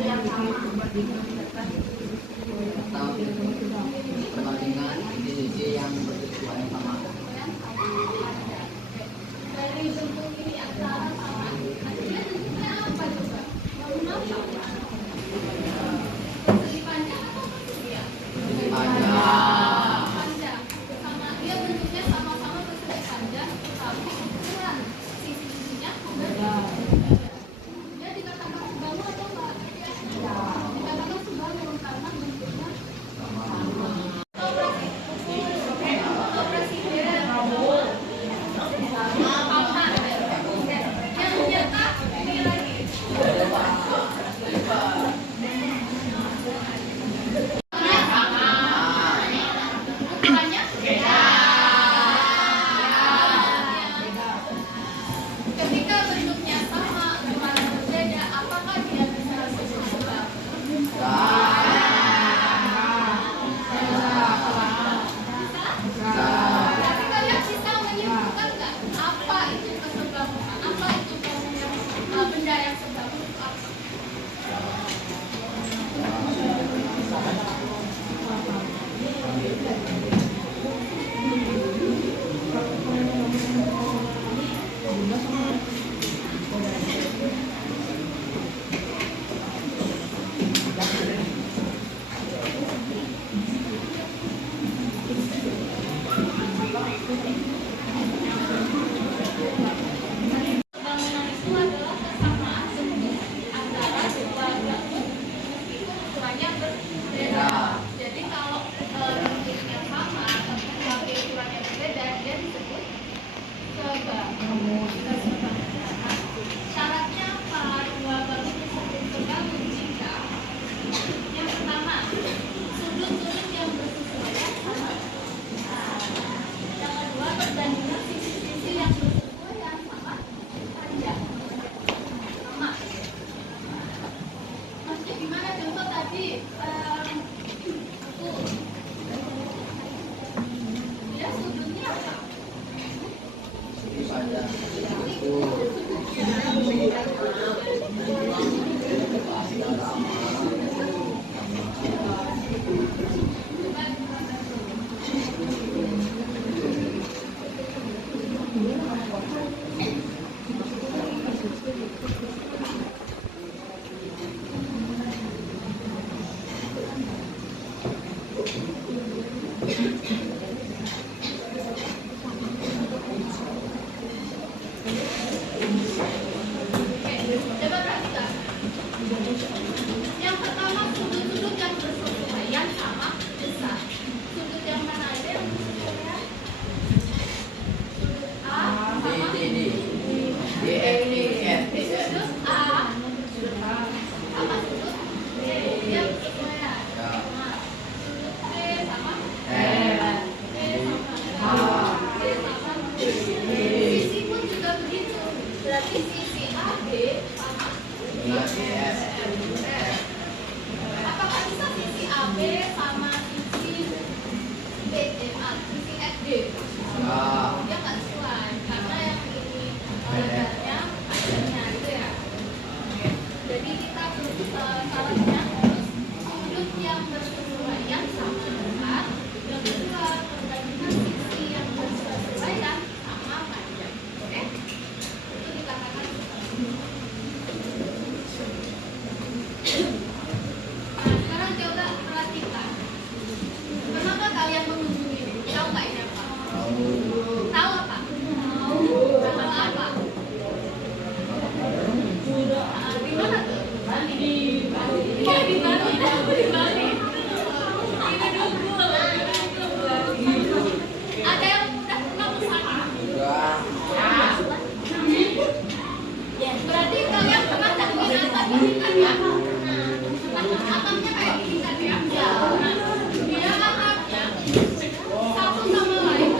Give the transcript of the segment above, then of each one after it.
atau perbandingan ide-ide yang berkecuali sama. Dari bentuk ini antara sama, akhirnya bentuknya apa coba? Persegi panjang atau persegi ya? Persegi panjang. Panjang. Sama dia bentuknya sama-sama persegi panjang, tapi ukuran sisi-sisinya berbeda. Dia dikatakan sebangun atau enggak? Dikatakan sebangun karena bentuknya sama. Ketika bentuknya sama, ukurannya berbeda, apakah dia bisa disebut sebab? Berarti kalian bisa menyimpulkan nggak apa itu kesebangunan, apa itu benda yang sebangun itu apa? Bangunan itu adalah kesamaan bentuk antara dua bangun itu ukurannya berbeda. Jadi kalau bentuknya sama tapi ukurannya berbeda, dia disebut sebangun. Syaratnya apa? Dua bangun disebut sebangun jika yang pertama sudut-sudut yang bersesuaian sama. Yang kedua perbandingan sisi-sisi yang bersesuaian sama panjang sama. Maksudnya gimana contoh tadi? Dia sudutnya apa? Persegi panjang. Coba perhatikan. Yang pertama sudut-sudut yang bersesuaian sama besar. Sudut yang mana aja yang bersesuaian? Sudut A sama sudut A sama sudut B dia bersesuaian. Nah, sudut B sama B sama C sama D. Sisi pun juga begitu. Berarti sisi AB sama apakah bisa sisi AB sama sisi sisi FD? Dia nggak sesuai karena yang ini lebarnya panjangnya itu ya. Jadi kita syaratnya harus sudut yang bersesuaian sama besar. Yang kedua perbandingan sisi yang bersesuaian sama panjang. Oke? Itu dikatakan nah, sekarang coba perhatikan. Kenapa kalian mengunjungi ini? Tahu nggak ini apa? Tahu apa? Tahu apa? Di mana tuh? Di Bali. Iya, di Bali. Di Bali. Ini dulu. Ada yang udah pernah ke sana? Berarti kalian pernah temuin atap ini kan ya? Atapnya kayak gini kan ya? Nah, dia atapnya satu sama lain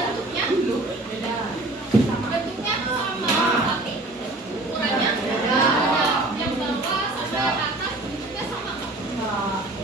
bentuknya sama, tapi ukurannya beda. Yang bawah sama yang atas bentuknya sama nggak?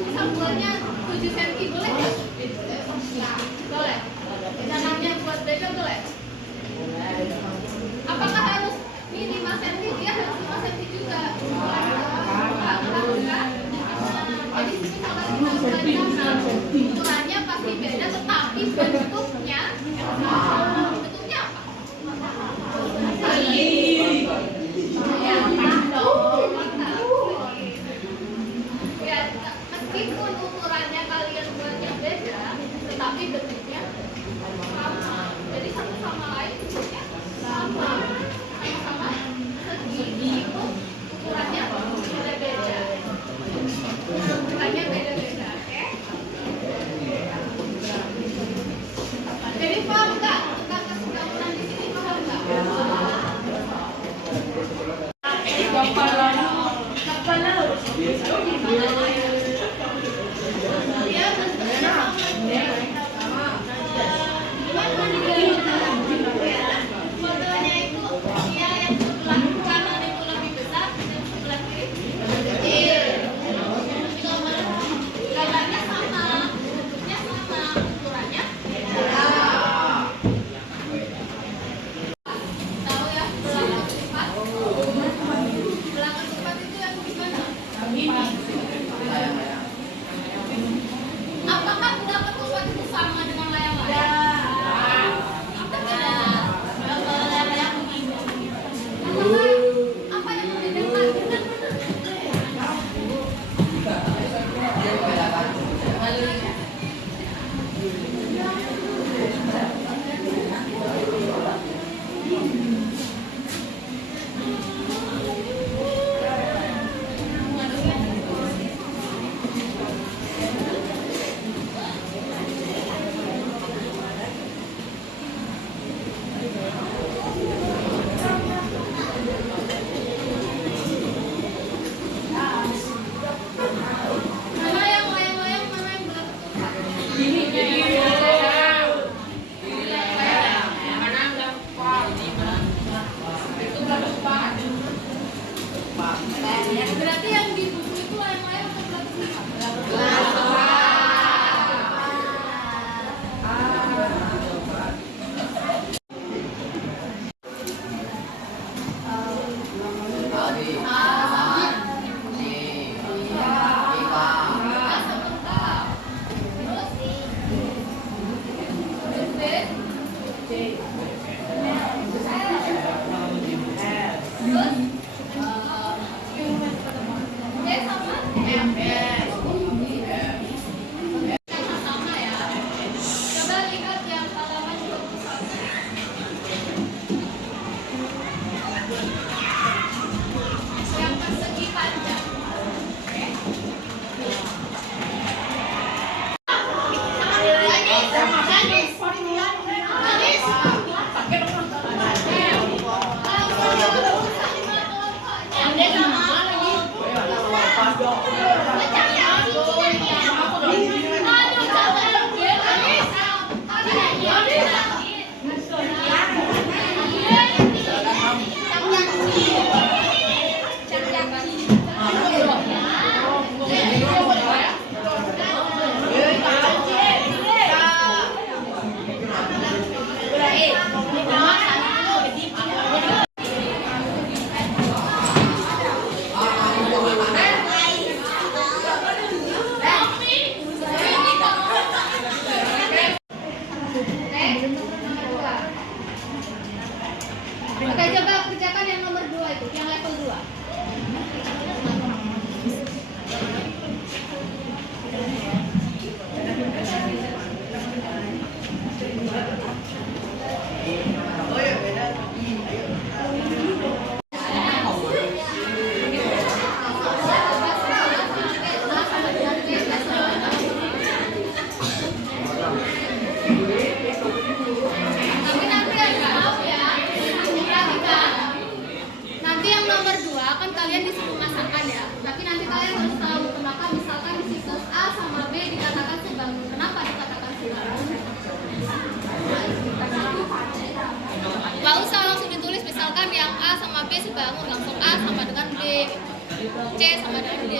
Sambuannya 7 cm boleh nggak? Boleh. Tangannya buat beda boleh? Apakah harus ini 5 cm? Dia harus 5 cm juga. Enggak harus kan? Jadi misalkan kita belajar ukurannya pasti beda, tetapi bentuknya bentuknya apa? Ya, ya, meskipun ukurannya kalian buatnya beda, tetapi bentuknya sama. Jadi satu sama lain bentuknya sama. Sama-sama segi itu ukurannya beda-beda. Ukurannya beda-beda, oke? Jadi paham nggak tentang keseimbangan di sini, paham nggak? Dia bentuknya sama. Gimana nih? Fotonya itu dia yang sebelah kanan itu lebih besar, yang sebelah kiri lebih kecil. Gambarnya sama, bentuknya sama, ukurannya beda. Tahu ya belakang sifat? Belakang sifat itu yang gimana? Apakah belakang sifat itu sama dengan layang-layang? Apa yang membedakan? Mana yang layang-layang, mana yang belakang? Berarti yang di buku itu layang-layang atau belakang? Sama ya. Coba lihat yang halaman 21. Yang persegi panjang. Oke, coba kerjakan yang nomor 2 itu, yang level 2. Tapi nanti yang nggak tahu ya, perhatikan. Nanti yang nomor 2 kan kalian disuruh masakan ya. Tapi nanti kalian harus tahu kenapa misalkan di situs A sama B dikatakan sebangun. Kenapa dikatakan sebangun? Nggak usah langsung ditulis, misalkan yang A sama B sebangun, langsung A sama dengan B, C sama dengan D.